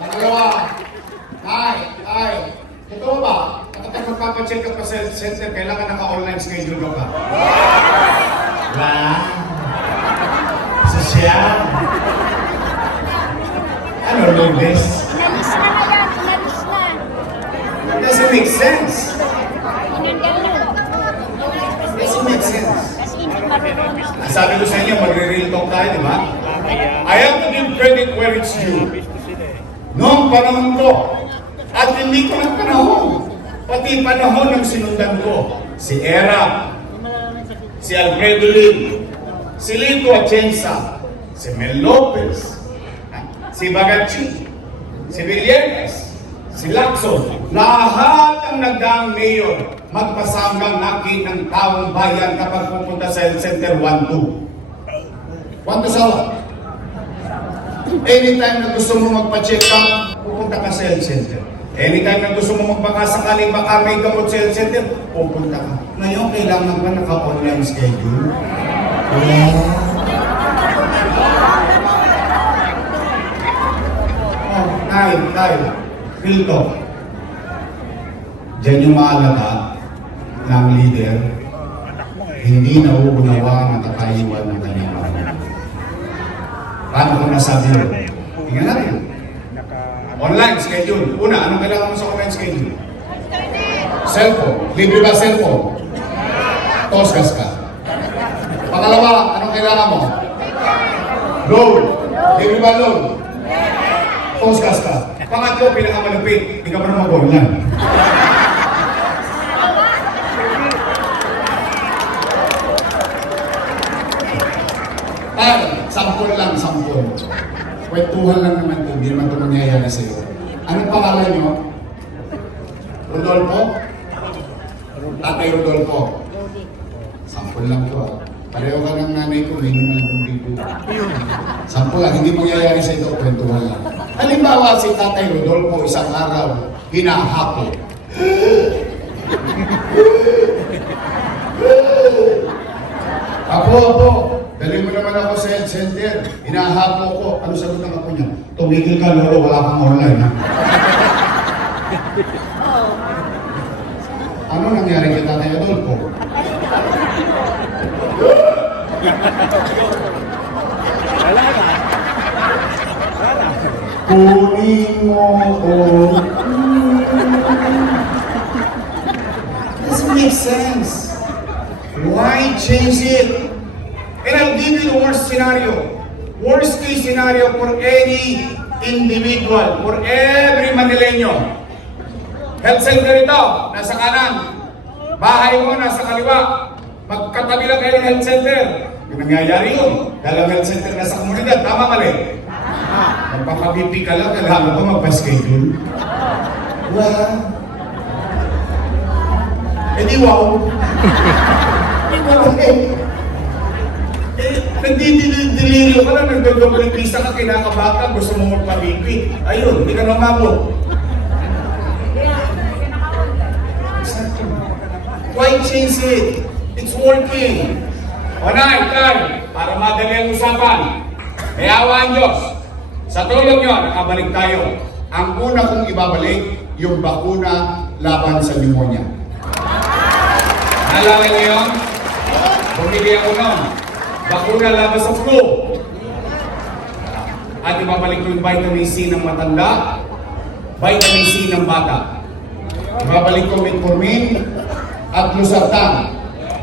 Pangalawa, ay, totoo ba? Kapag magpapacheck ka pa sa health center, kailangan naka-online schedule ka pa? Wala. Sosyal. Ano, Lourdes? Inalis na ngayon, inalis na. It doesn't make sense. Inandal na. It doesn't make sense. Kasi hindi marunong. Sabi ko sa inyo, mag-real talk tayo, di ba? I have to give credit where it's due. Noong panahon ko, at hindi ko ng panahon, pati panahon ng sinundan ko, si Era, si Alfredo Lim, si Lito Atienza, si Mel Lopez, si Bagachi, si Villegas, si Lacson, lahat ang nagdaang mayor, magpasanggang nakin ng taong bayan kapag pupunta sa health center 1-2. 1-2 sawa. Anytime na gusto mo magpa-check up, pupunta ka sa health center. Anytime na gusto mo magpakasakali, baka may gamot sa health center, pupunta ka. Ngayon, kailangan ka naka-online schedule. Tayo. Feel to. Diyan yung maalala ng leader, hindi nauunawa ng katayuan ng kanyang mga. Paano kung nasabi yun? Tingnan natin. Online schedule. Una, anong kailangan mo sa online schedule? Cellphone. Libre ba cellphone? Tosgas ka. Pangalawa, anong kailangan mo? Load. Libre ba load? Tosgas ka. Pangatlo, pinakamalupit. Hindi ka pa naman mag-online. Sampol lang, sampol. Kwentuhan lang naman ito, hindi naman ito mangyayari sa iyo. Anong pangalan nyo? Rodolfo? Tatay Rodolfo. Sampol lang ito ah. Pareho ka ng nanay ko, may naman itong dito. Sampol lang, hindi mangyayari sa ito, kwentuhan lang. Halimbawa si Tatay Rodolfo, isang araw, hinahapo. Apo, dali mo naman ako sa health center. Hinahapo ko. Ano sagot ng ako niya? Tumigil ka, lolo, wala kang online, ha? Ano nangyari kay Tatay Adolfo? Kunin mo ko. Doesn't make sense. Why change it? And I'll give you the worst scenario. Worst case scenario for any individual, for every Manileño. Health center ito, nasa kanan. Bahay mo, nasa kaliwa. Magkatabi lang kayo ng health center. Yung nangyayari yun. Dahil ang health center nasa komunidad, tama mali? Magpakabipi ka lang, kailangan ko magpa-schedule. Wala. Eh di wow. Nagdidilirio ka lang, nagdodobling pista ka, kinakabata, gusto mo magpabipi. Ayun, hindi ka namabot. Why change it? It's working. Tay, para madali ang usapan. May awa ang Diyos. Sa tulong nyo, nakabalik tayo. Ang una kong ibabalik, yung bakuna laban sa pneumonia. Naalala niyo yun? Bumili ako nun. Bakuna laban sa flu. At ibabalik ko yung vitamin C ng matanda, vitamin C ng bata. Ibabalik ko metformin at losartan.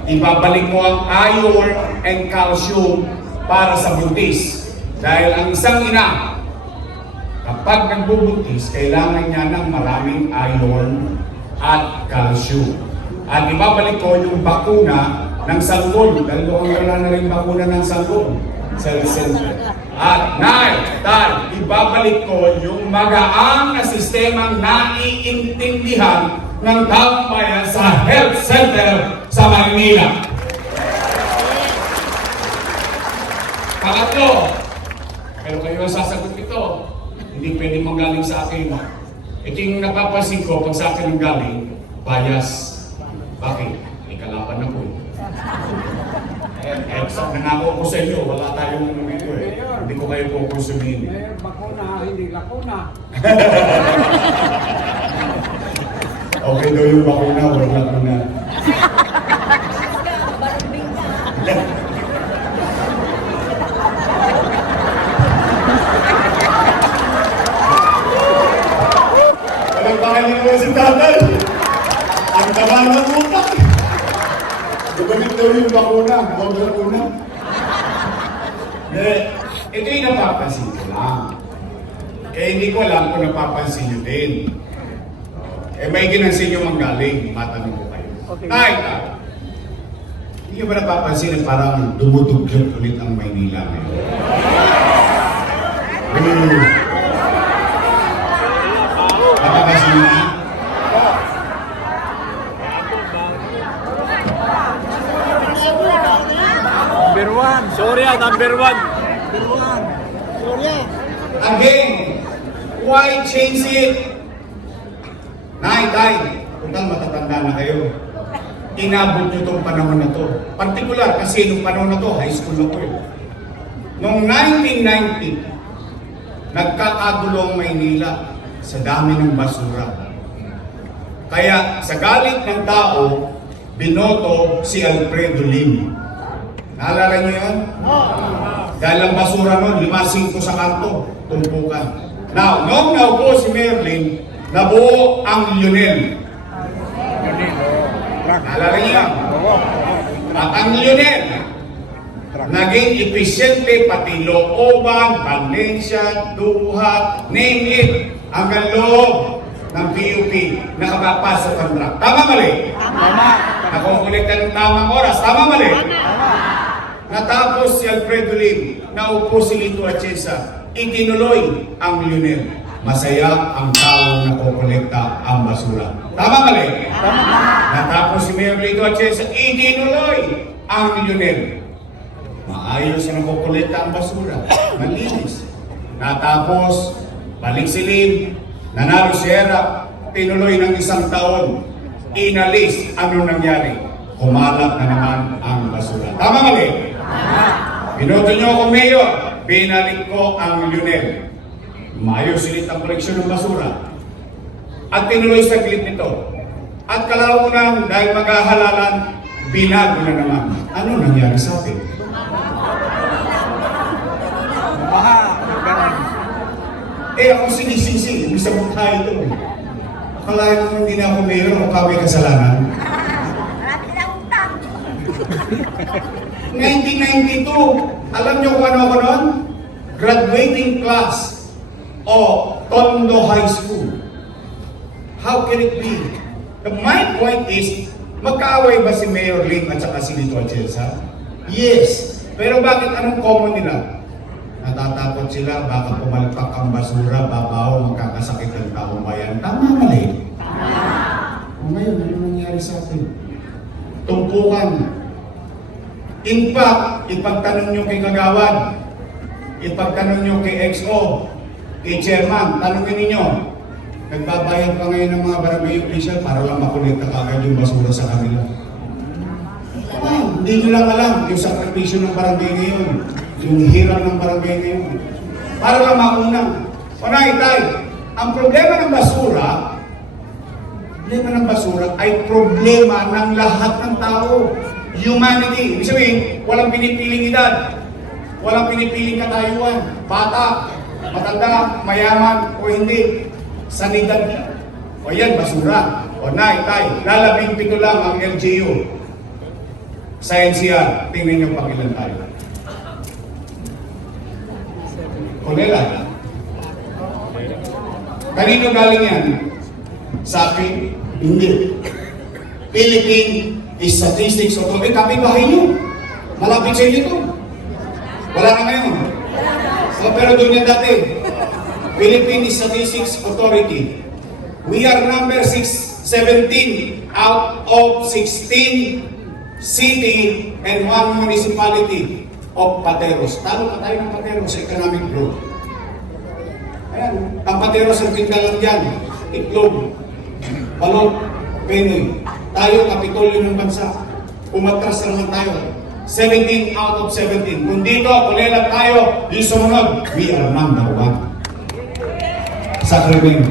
Ibabalik mo ang iron and calcium para sa buntis. Dahil ang isang ina, kapag nagbubuntis, kailangan niya ng maraming iron at calcium. At ibabalik ko yung bakuna ng sanggol. Dahil wala na rin bakuna ng sanggol sa center. At Tay, ibabalik ko yung magaang na sistemang naiintindihan ng taong bayan sa health center sa Maynila. Pangatlo, pero kayo ang sasagot ito, hindi pwedeng manggaling sa akin. Ito yung napapansin ko pag sa akin ang galing, bias. Bakit? May kalaban ako eh. Exam na nga ako sa inyo, wala tayong numero eh. Hindi ko kayo kukonsumin. Bakuna, hindi lakuna. Okay daw yung bakuna, wala bakuna. Walang bakal naman si tatay. Ang tama ng utak. Gumamit daw yung bakuna, huwag bakuna. Ito yung napapansin ko lang. Eh, hindi ko alam kung napapansin nyo din. Eh, may ginansin nyo manggaling. Matanong ko kayo. Okay. Tay, hindi nyo ba napapansin na parang dumudugyot ulit ang Maynila ngayon? Napapansin nyo na? Number one. Surya, number one. Again, why change it? Nay, kung matatanda na kayo, inabot nyo itong panahon na to. Partikular kasi nung panahon na to, high school na ko eh. Noong 1990, nagkakagulo ang Maynila sa dami ng basura. Kaya sa galit ng tao, binoto si Alfredo Lim. Naalala niyo yun? Dahil ang basura nun, 5-5 sa kanto, tumpukan. Now, noong naupo si Mayor Lim, nabuo ang Lionel. Naalala niyo yan? At ang Lionel, naging epesyente pati Looban, Valencia, Duhat, name it, hanggang loob ng PUP nakapapasok ang truck. Tama mali? Tama. Nakukulit ng tamang oras. Tama mali? Natapos si Alfredo Lim, naupo si Lito Atienza, itinuloy ang Lionel. Masaya ang taong nakukolekta ang basura. Tama mali? Natapos si Mayor Lito Atienza, itinuloy ang Lionel. Maayos na nakukolekta ang basura. Malinis. Natapos, balik si Lim, nanalo si Era, tinuloy ng 1 taon. Inalis, ano nangyari? Kumalat na naman ang basura. Tama mali? Binoto niyo ako mayor, binalik ko ang Lionel. Maayos ulit ang koleksyon ng basura. At tinuloy sa clip nito. At kalaunan, dahil maghahalalan, binago na naman. Ano nangyari sa atin? Baha. Eh ako sinisisi, ibig sa mukha ito. Akalain mo hindi na ako mayor, mukha may kasalanan. 1992, alam niyo kung ano ako noon? Graduating class o Tondo High School. How can it be? My point is, magkaaway ba si Mayor Lim at saka si Lito Atienza? Yes. Pero bakit anong common nila? Natatakot sila, baka pumalpak ang basura, babaw, magkakasakit ng taong bayan. Tama mali? O ngayon, ano nangyari sa atin? Tumpukan. In fact, ipagtanong nyo kay Kagawad, ipagtanong nyo kay XO, kay Chairman, tanongin ninyo, nagbabayad pa ngayon ng mga barangay official para lang makolekta kagad yung basura sa kanila. Hindi nyo lang alam yung sakripisyo ng barangay ngayon, yung hirap ng barangay ngayon. Para lang mauna. Tay, ang problema ng basura ay problema ng lahat ng tao. Humanity. Ibig sabihin, walang pinipiling edad. Walang pinipiling katayuan. Bata, matanda, mayaman, o hindi. Sanidad. O yan, basura. O tay, lalabing 7 lang ang LGU. Sa NCR, tingnan niyo pang ilan tayo. Kulela. Kanino galing yan? Sa akin? Hindi. Philippine Statistics Authority. Kapit-bahay nyo. Malapit sa inyo ito. Wala na ngayon. Pero doon yan dati. Philippine Statistics Authority. We are number 17 out of 16 city and 1 municipality of Pateros. Talo pa tayo ng Pateros sa economic growth. Ayan. Ang Pateros ang tingnan lang dyan. Itlog. Balot. Penoy. Tayo, kapitolyo ng bansa. Umatras naman tayo. 17 out of 17. Kung dito, kulelat tayo, yung sumunod, we are number 1. Sa Kribing.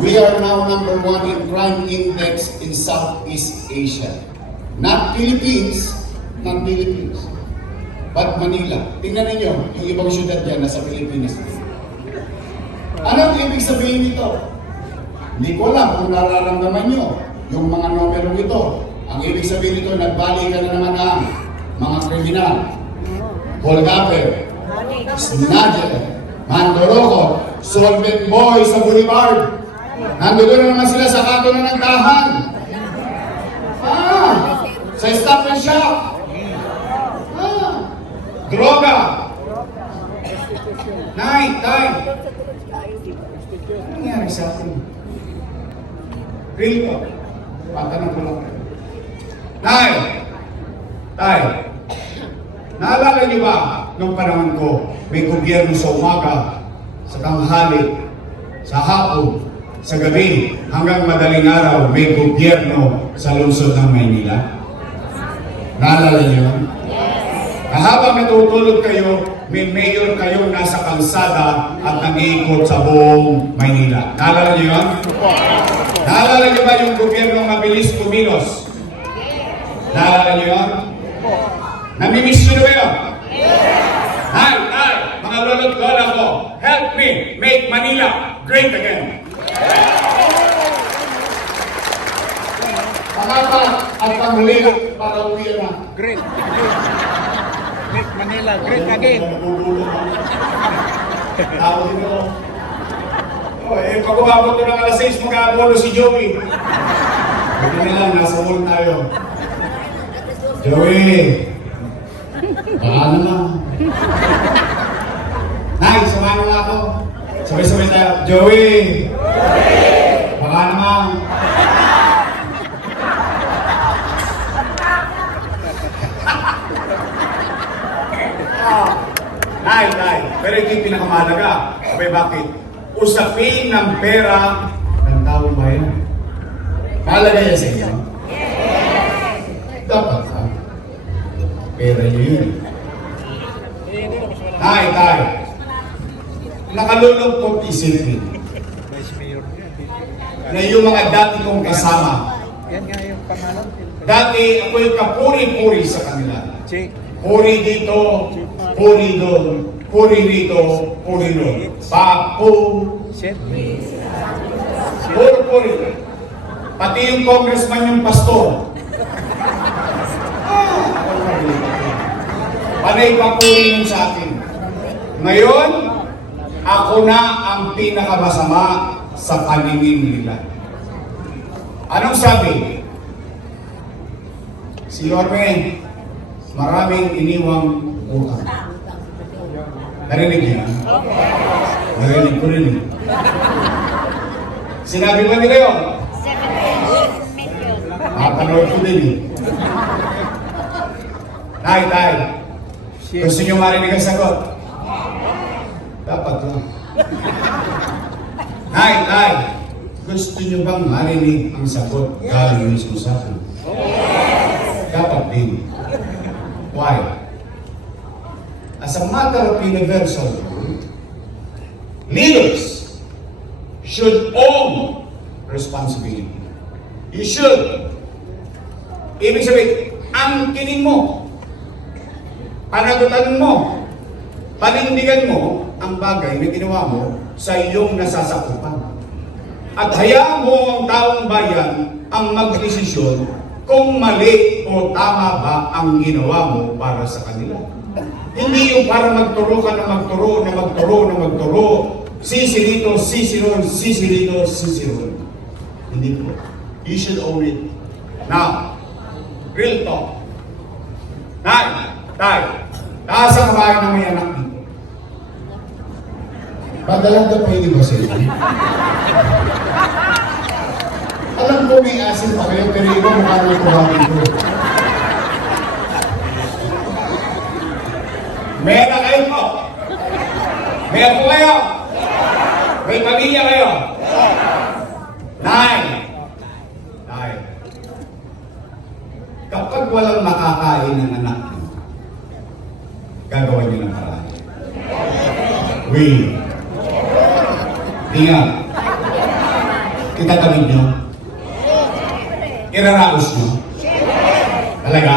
We are now number 1 in crime index in Southeast Asia. Not Philippines, but Manila. Tingnan ninyo, yung ibang syudad dyan nasa Pilipinas. Anong ibig sabihin nito? Hindi ko alam kung nararamdaman nyo yung mga numero ito. Ang ibig sabihin nito, nagbali ka na naman ang mga kriminal, holgapper, snatcher, mandoroko, solvent boy sa boulevard. Nandun na naman sila sa kato na ng tahan. Sa stop and shop. Droga. Night, time. Ano nangyari sa akin? Real ko. Patanong ko lang. Tay! Tay! Naalala niyo ba nung panahon ko, may gobyerno sa umaga, sa tanghali, sa hapon, sa gabi, hanggang madaling araw, may gobyerno sa lungsod ng Maynila? Naalala niyo yun? Na habang natutulog kayo, may mayor kayong nasa kalsada at nag-iikot sa buong Maynila. Naalala niyo yun? Naalala niyo ba yung gobyernong mabilis kumilos? Naalala niyo yun? Namimiss niyo na ba yun? Hi, mga lolo't lola ko, help me make Manila great again. Pangapat at panghuli para uwi na. Great. Great Manila. Great again. Tawag din ako. Pag umabot ko ng alas 6, mag-aabono si Joey. Pwede na lang, nasa mall tayo. Joey! Baka naman. Nay, samahan mo nga ako. Sabay-sabay tayo. Joey! Baka naman. Nay. Pero ito yung pinakamahalaga. Sabay bakit? Usapin ng pera ng taong bayan. Mahalaga yan sa inyo? Dapat ha? Pera nyo yun. Tay. Nakalulungkot isipin na yung mga dati kong kasama. Yan nga yung pangalan. Dati ako'y kapuri-puri sa kanila. Check. Puri dito, puri doon, puri rito, puri doon. Papo, Set. puri. Pati yung congressman yung pastor. Panay papuri yun sa akin. Ngayon, ako na ang pinakamasama sa paningin nila. Anong sabi? Si Yorme, maraming iniwang utang. Narinig niya? Narinig ko rin. Sinabi ba nila yun? Mapanood ko din eh. Tay. Gusto niyo marinig ang sagot? Dapat lang. Tay. Gusto niyo bang marinig ang sagot galing mismo sa akin? Dapat din. Why? As a matter of universal truth, leaders should own responsibility. You should. Ibig sabihin, angkinin mo, panagutan mo, panindigan mo ang bagay na ginawa mo sa iyong nasasakupan. At hayaan mo ang taong bayan ang magdesisyon kung mali o tama ba ang ginawa mo para sa kanila. Hindi yung para magturo ka na magturo. Sisi rito. Hindi po. You should own it. Now, real talk. Tay, taas ang kabayan ng may anak dito. Padalanda pwede ba sa inyo? Alam ko may asin pa kayo, pero iba mukha na ito dito. May anak kayo po. May apo kayo. May pamilya kayo. walang makakain ng anak niyo, gagawa niyo ng paraan. Will. Ingat. Itatawid niyo. Iraraos niyo. Talaga?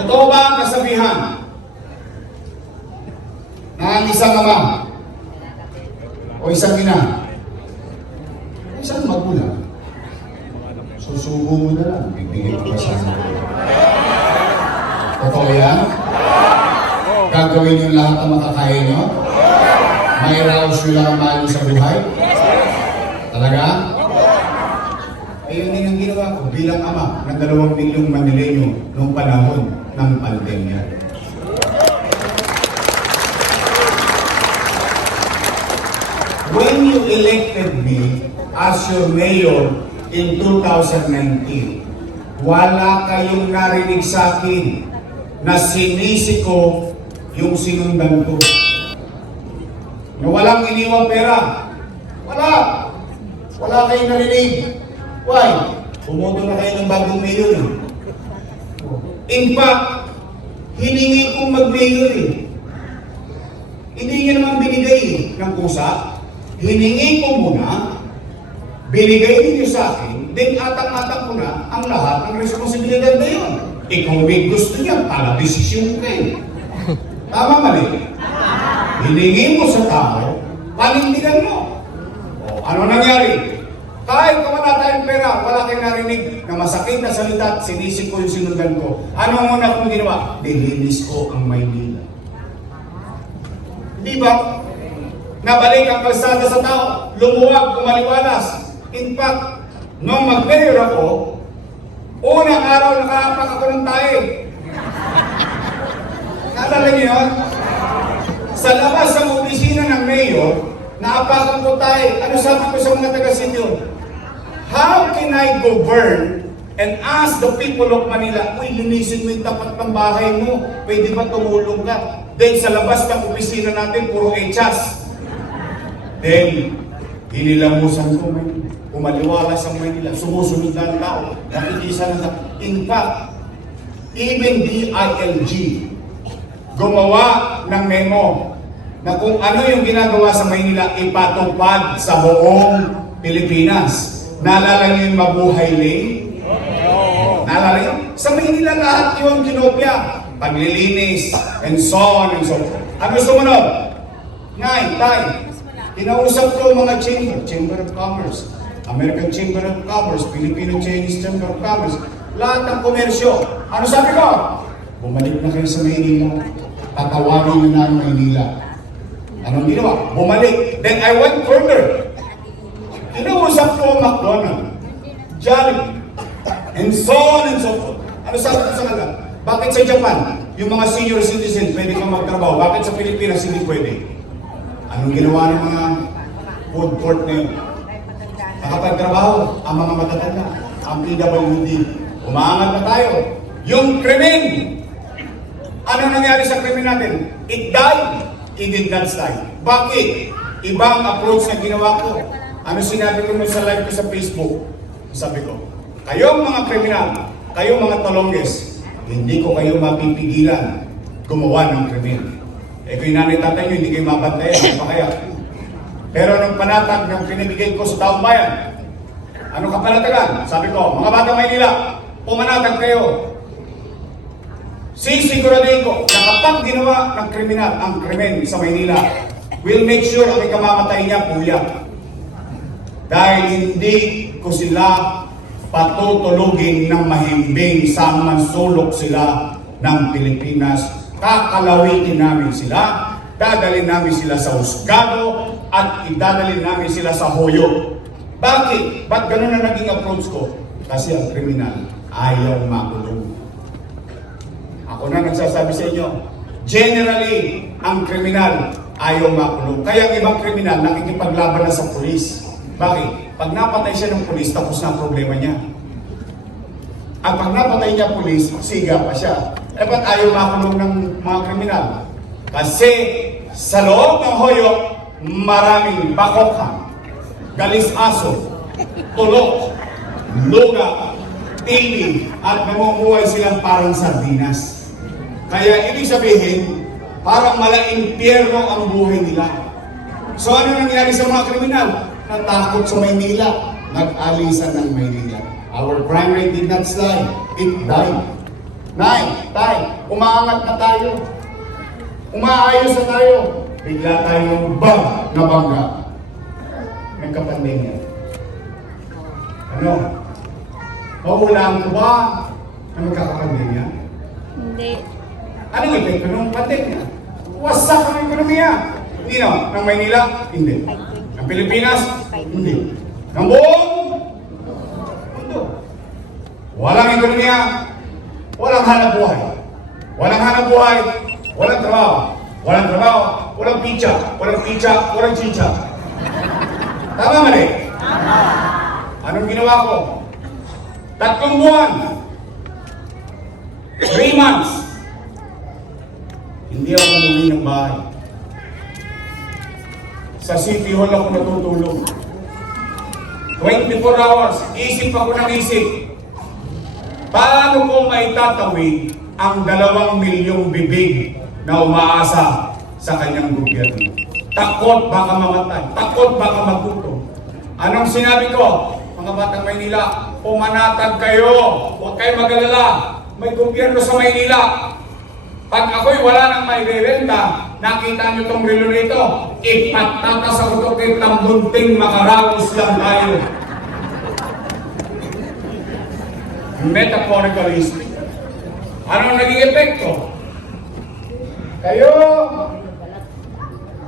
Totoo ba ang kasabihan na ang isang ama o isang ina, isang magulang, susubo mo na lang, bibigay ko pa sana. Totoo yan? Gagawin yung lahat ang makakain nyo? May raos nyo lang ang mahal sa buhay? Talaga? Ayun din ang ginawa ko bilang ama ng 2 milyong Manileño noong panahon ng pandemya. When you elected me as your mayor in 2019, wala kayong narinig sa akin na sinisi ko yung sinundan ko. Na walang iniwang pera. Wala. Wala kayong narinig. Why? Bumoto na kayo ng bagong mayor eh. In fact, hiningi kong mag-mayor eh. Hindi niya naman binigay eh, ng kusa. Hiningi ko muna, binigay niyo sa akin, then atang-atang ko na ang lahat ng responsibilidad na yun. Ikaw may gusto niya, para desisyon kayo. Tama mali? Hiningi mo sa tao, panindigan mo. O, ano nangyari? Kahit kung wala tayong pera, wala kayong narinig na masakit na salita at sinisip ko yung sinundan ko. Ano ang una kong ginawa? Nilinis ko ang Maynila. Di ba? Nabalik ang kalsada sa tao, lumuwag, kumaliwalas. In fact, nung mag-mayor ako, unang araw nakaapak ako ng tae. Naalala niyo yun? Sa labas ng opisina ng mayor, naapakan ko tayo. Ano sabi ko sa mga taga-sityo? How can I govern and ask the people of Manila, uy, linisin mo yung tapat ng bahay mo, pwede ba tumulong ka? Then sa labas ng opisina natin, puro echas. Then, hinilamusan ko Manila. Umaliwalas ang Manila. Sumusunod na ang tao. Nakikisa na sa... In fact, even DILG, gumawa ng memo na kung ano yung ginagawa sa Maynila, ipatupad sa buong Pilipinas. Naalala niyo yung Mabuhay Lane? Naalala niyo? Sa Maynila lahat yung kinopya. Paglilinis, and so on and so forth. Ano sumunod? Ngay, tay, kinausap ko mga Chamber of Commerce, American Chamber of Commerce, Filipino-Chinese Chamber of Commerce, lahat ng komersyo. Ano sabi ko? Bumalik na kayo sa Maynila. Tatawagin na ang Maynila. Anong ginawa? Bumalik. Then I went further. Kinausap ko McDonald's, Jollibee, and so on and so forth. Ano sabi ko sa kanila? Bakit sa Japan, yung mga senior citizen pwede kang magtrabaho? Bakit sa Pilipinas hindi pwede? Anong ginawa ng mga food court na yun? Nakapagtrabaho ang mga matatanda, ang PWD. Umaangat na tayo. Yung krimen! Ano nangyari sa krimen natin? It died. It did not die. Bakit? Ibang approach na ginawa ko. Ano sinabi ko sa live ko sa Facebook? Sabi ko, kayong mga kriminal, kayong mga talongges, hindi ko kayo mapipigilan gumawa ng krimen. Eh kung nanay tatay nyo, hindi kayo mabantayan, ano pa kaya? Pero nung panatag ng pinibigay ko sa taong bayan, ano ka panatagan? Sabi ko, mga bata Maynila, pumanatag kayo. Sisiguraduhin ko na kapag ginawa ng kriminal ang krimen sa Maynila, we'll make sure ang ikamamatay niya puya. Dahil hindi ko sila patutulugin ng mahimbing sa mansulok sila ng Pilipinas. Kakalawitin namin sila, dadalhin namin sila sa husgado, at idadalhin namin sila sa hoyo. Bakit? Ba't ganun na naging approach ko? Kasi ang kriminal ayaw makulong. Ako na nagsasabi sa inyo, generally, ang kriminal ayaw makulong. Kaya ang ibang kriminal nakikipaglaban na sa pulis. Bakit? Pag napatay siya ng pulis, tapos na ang problema niya. At pag napatay niya pulis, siga pa siya. Eh ba't ayaw makulong ng mga kriminal? Kasi sa loob ng hoyo, maraming bakokhan, galis aso, tulok, luga, daily at namumuhay silang parang sardinas. Kaya ibig sabihin, parang mala-impyerno ang buhay nila. So ano nangyari sa mga kriminal? Natakot sa Maynila, nag-alisan ng Maynila. Our crime rate did not slide, it died. Tay, umaangat na tayo. Umaayos na tayo. Bigla tayong na bangga. Nagkapandemya. Ano? Mahulaan ko ba na magkakapandemya? Hindi. Anong epekto ng pandemya? Wasak ang ekonomiya. Hindi na. Ng Maynila? Hindi. Ng Pilipinas? Hindi. Ng buong mundo. Walang ekonomiya, walang hanap buhay. Walang hanap buhay, walang trabaho. Walang trabaho, walang pizza. Walang pizza, walang chicha. Tama mali? Anong ginawa ko? 3 buwan. 3 months. Hindi ako umuwi ng bahay. Sa City Hall ako natutulog. 24 hours, isip ako ng isip. Paano ko maitatawid ang 2 milyong bibig na umaasa sa kanyang gobyerno? Takot baka mamatay, takot baka magutom. Anong sinabi ko? Mga batang Maynila, pumanatag kayo, huwag kayo mag-alala. May gobyerno sa Maynila. Pag ako'y wala nang may bebenta, nakita nyo tong relo nito, ipatata sa utokit ng bunting makaraos lang tayo. Metaphorically speaking. Anong naging epekto? Kayo,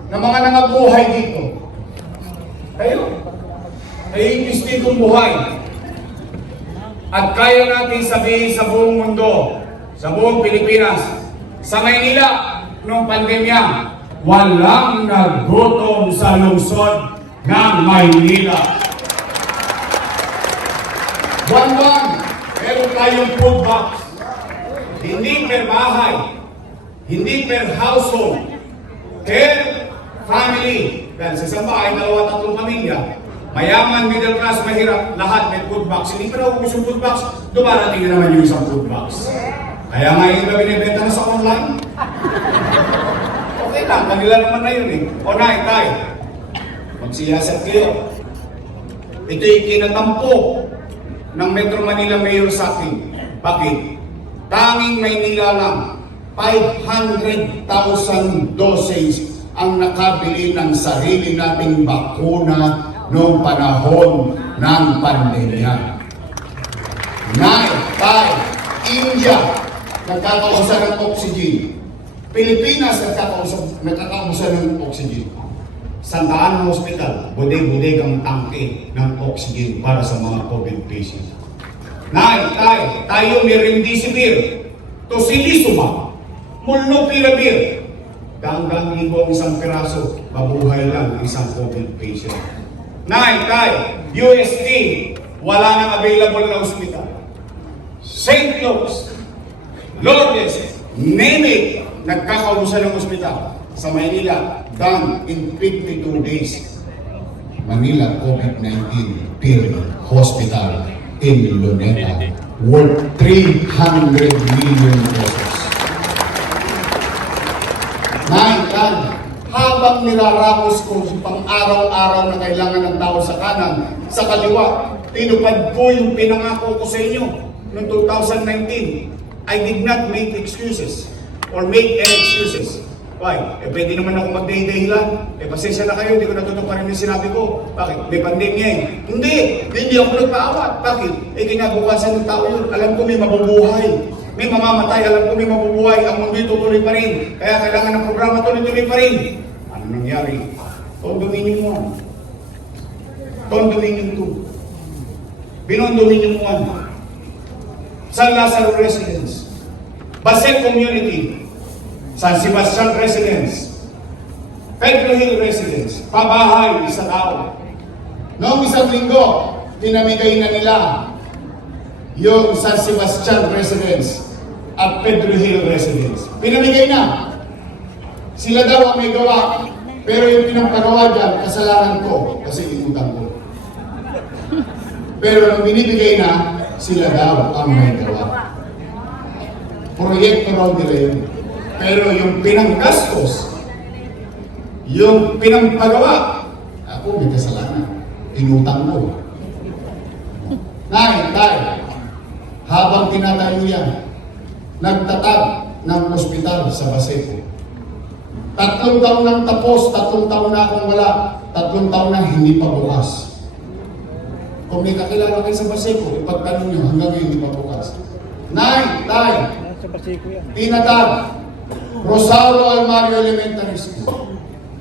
na mga nangabuhay dito, kayo, ay distinktong buhay. At kaya natin sabihin sa buong mundo, sa buong Pilipinas, sa Maynila, noong pandemya, walang nagutom sa lungsod ng Maynila. Buwan-buwan, meron tayong food box. Hindi per bahay, hindi per household, per family. Dahil sa isang bahay, 2-3 pamilya. Mayaman, middle class, mahirap, lahat may food box. Hindi pa na yung food box, dumarating na naman yung isang food box. Kaya nga yung iba binibenta na sa online. Okay lang, kanila naman na yun eh. O tay, magsiyasat kayo. Ito yung kinatampo ng Metro Manila Mayor sa akin. Bakit? Tanging Maynila lang, 500,000 doses ang nakabili ng sarili nating bakuna noong panahon ng pandemya. Tay, India, nagkakausan ng oxygen. Pilipinas, nagkakausan ng oxygen. Sandaan ng hospital, budig-budig ang tangke ng oxygen para sa mga COVID patients. Tay, tayo may remdesivir, tocilizumab, molnupiravir. Ganggang libo ang isang piraso, mabuhay lang isang COVID patient. Tay, UST, wala nang available na hospital. St. Luke's, Lourdes, name it, nagkakausan ng ospital. Sa Manila, done in 52 days. Manila COVID-19 period hospital in Luneta worth 300 million pesos. Habang nilarapos ko yung pang-araw-araw na kailangan ng tao sa kanan, sa kaliwa, tinupad ko yung pinangako ko sa inyo noong 2019. I did not make excuses or make any excuses. Why? Pwede naman ako magdahilan. Pasensya na kayo, hindi ko natutuparin yung sinabi ko. Bakit? May pandemya eh. Hindi ako nagpaawat. Bakit? Kinabukasan ng tao yun. Alam ko may mabubuhay. May mamamatay, alam ko may mabubuhay. Ang mundo tuloy pa rin. Kaya kailangan ng programa tuloy pa rin. Ano nangyari? Condominium 1. Condominium 2. Binondominium 1. San Lazaro Residence. Basel Community. San Sebastian Residence, Pedro Hill Residence, pabahay sa tao. Noong isang linggo, pinamigay na nila yung San Sebastian Residence at Pedro Hill Residence. Pinamigay na. Sila daw ang may gawa, pero yung pinapagawa dyan, kasalanan ko kasi inutang ko. Pero nung binibigay na, sila daw ang may gawa. Proyekto raw nila yun. Pero yung pinanggastos, yung pinampagawa, ako may kasalanan. Inutang mo. Tay, habang tinatayo yan, nagtatag ng ospital sa Baseco. 3 taon nang tapos, 3 taon na akong wala, 3 taon na hindi pa bukas. Kung may kakilala kayo sa Baseco, ipagtanong nyo hanggang ngayon hindi pa bukas. Tay, Sa Pasiko yan. tinatag, Rosario Almario Elementary School,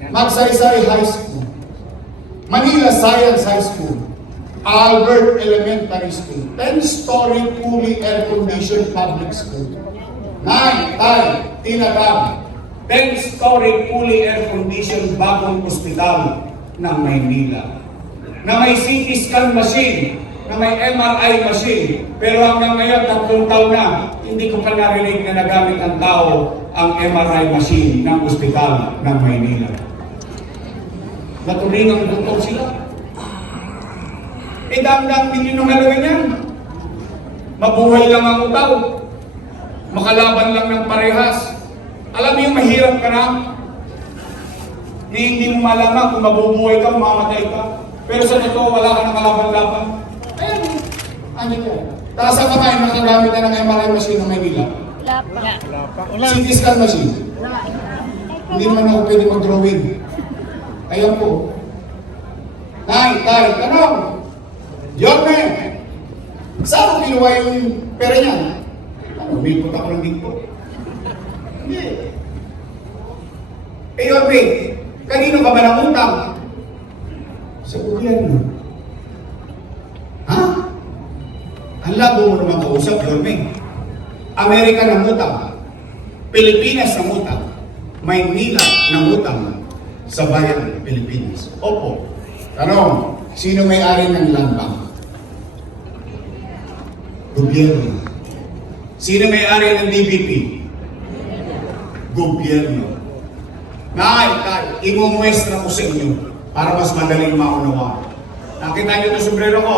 Magsaysay High School, Manila Science High School, Albert Elementary School, 10-story fully air-conditioned public school. Tinatag, 10-story fully air-conditioned bagong ospital ng Maynila, na may CT scan machine, na may MRI machine, pero hanggang ngayon 3 taon na, hindi ko pa narinig na nagamit ng tao ang MRI machine ng ospital ng Maynila. Naturingang doktor sila. Dam-dam din yun ang halaga niyan. Mabuhay lang ang utaw. Makalaban lang ng parehas. Alam mo yung mahirap ka na? Hindi mo malaman kung mabubuhay ka, mamamatay ka. Pero sa totoo, wala ka ng kalaban-laban. Ayan, ano yan? Taas ang kamay, nakagamit na ng MRI machine ng Maynila. Wala pa. Wala pa. Wala. CT scan machine. Hindi naman ako pwede mag-drawing. Ayan po. Tay, tanong! Yorme! Saan ko kinuha yung pera niya? Umipot ako ng dito. Hindi. Yorme, kanino ka ba nangutang? Sa gobyerno. Ha? Ang labo mo naman kausap, Yorme. Amerika nangutang. Pilipinas nangutang. Maynila nangutang sa bayan ng Pilipinas. Opo. Tanong, sino may-ari ng land bank? Gobyerno. Sino may-ari ng DBP? Gobyerno. Imumuestra ko sa inyo para mas madaling maunawa. Nakita niyo ito sombrero ko?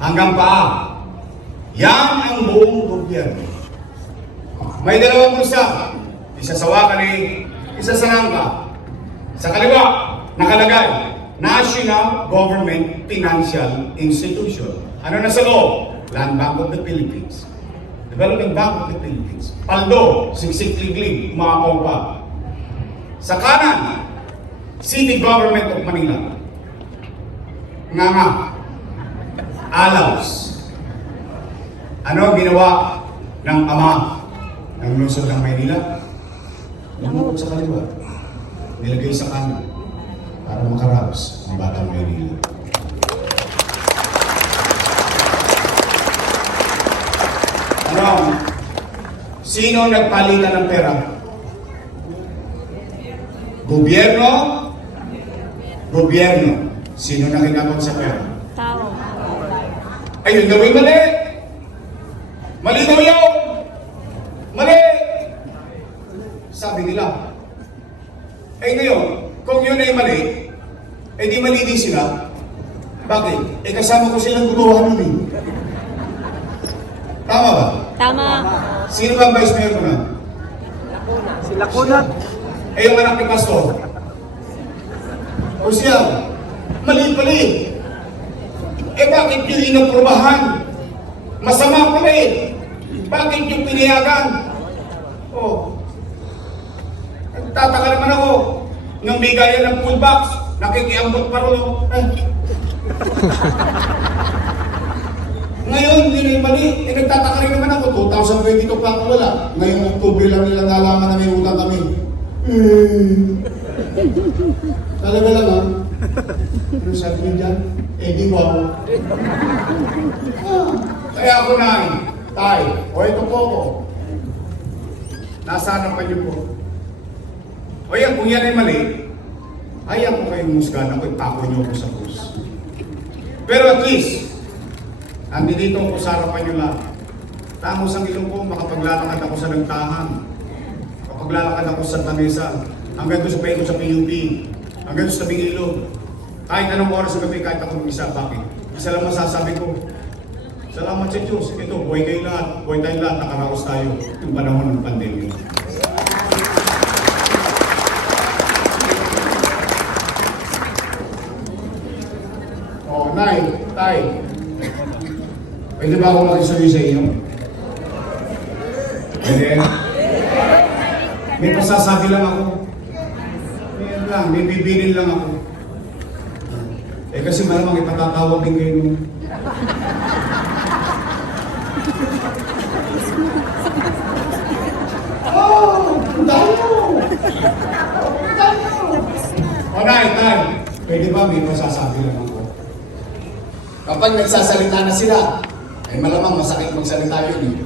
Hanggang paa. Yan ang buong gobyerno. May 2 bulsa. Isa sa wakali, isa sa nangka. Sa kaliwa, nakalagay, National Government Financial Institution. Ano na sa loob? Land Bank of the Philippines. Development Bank of the Philippines. Paldo, siksik-liglig, umakaw pa. Sa kanan, City Government of Manila. Nganga. Alaws. Ano ginawa ng ama ng lungsod ng Maynila? Lumukot sa kaliwa. Nilagay sa kanan para makaraos ang batang Maynila. Ano? Sino nagpalitan ng pera? Gobyerno? Gobyerno. Sino nakinabang sa pera? Tao. Ayun daw yung mali. Mali daw yun. Mali. Sabi nila. Eh ngayon, kung yun ay mali, eh di mali din sila. Bakit? Eh kasama ko silang gumawa nun eh. Tama ba? Tama. Sino ba ang vice mayor ko na? Sila kunat. Eh yung anak ni Pastor. O siya, mali-pali. Eh bakit yung inaprubahan? Masama pala eh. Bakit yung pinayagan? Oh. Nagtataka naman ako. Nang bigayan ng full box, nakikiambot pa rin. Ngayon, yun yung mali. Eh, nagtataka rin naman ako. 2022 pa ako wala. Ngayong October lang nila nalaman na may utang kami. Talaga lang ha? Ano sabi niyo dyan? Eh di wow. Kaya ako na tay, o ito po ko. Nasaan pa niyo po? O yan, kung yan ay mali, ayaw ko kayong musgan ako, ipako niyo ako sa krus. Pero at least, andito ako sa harapan niyo lang. Tamos ang ilong ko, makapaglalakad ako sa nagtahan. Makapaglalakad ako sa Tanesa. Hanggang doon sa paikot sa PUP. Hanggang doon sa Bingilog. Kahit anong oras sa gabi, kahit ako mag-isa. Bakit? Isa lang masasabi ko. Salamat sa Diyos. Ito, buhay kayo lahat. Buhay tayong lahat. Nakaraos tayo yung panahon ng pandemya. Oh, Nay, Tay. Pwede ba ako makisuyo sa inyo? Pwede? May pasasabi lang ako. May lang, may bibilin lang ako. Eh kasi malamang ipatatawag din kayo nung... Oh! Ang dami mo! Ang dami mo! O, Nay, Tay. Pwede ba may pasasabi lang ako? Kapag nagsasalita na sila, ay malamang masakit magsalita yun eh.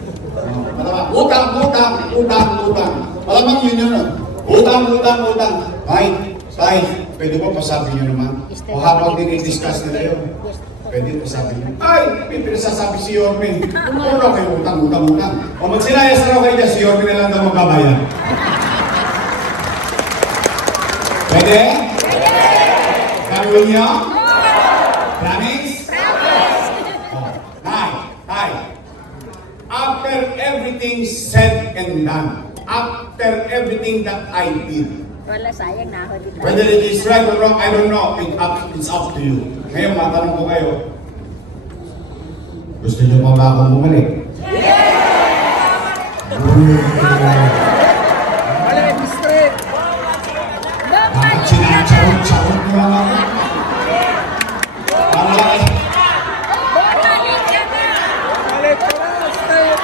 Malamang, utang, utang, utang, utang. Malamang yun yun. Utang, utang, utang. Ay, Tay, pwede ba pasabi nyo naman? O habang dinidiscuss nila yun, pwede pasabi nyo. Ay, may pinasasabi si Yorme. Puro kayo utang, utang, utang. O magsilayas na kayo dyan, si Yorme na lang daw magkabayan. Pwede? Gagawin niyo? Promise? Hi. After everything said and done, after everything that I did, Wala, sayang na ako dito. whether it is right or wrong, I don't know. It's up to you. Ngayon, matanong ko kayo, gusto niyo pa ba akong bumalik? Balik, straight! Bakit sinacharot-charot niyo lang ako? Bakit? Balik ka na, straight!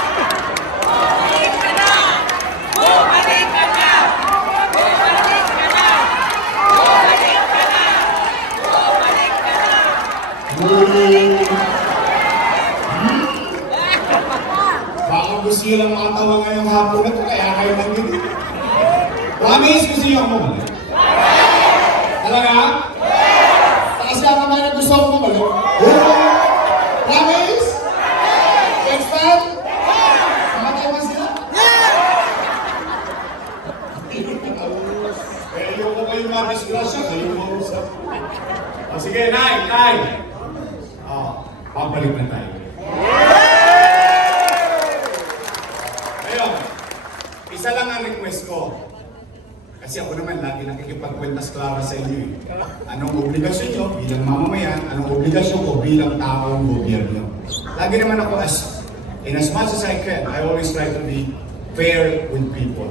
Baka gusto nyo lang makatawa ngayong hapon na ito, kaya kayo nandito. Promise, gusto nyo ako bumalik? Talaga? Taas ka kamay na gusto ako bumalik? Promise? Next time? Mamatay ba sila? Eh, yung ko kayo madisgrasya, kayo mausap. O sige, Nay! Pabalik na tayo. Ngayon, isa lang ang request ko. Kasi ako naman lagi nakikipagkwentas Clara sa inyo eh. Anong obligasyon nyo bilang mamamayan, anong obligasyon ko bilang taong gobyerno. Lagi naman ako in as much as I can, I always try to be fair with people.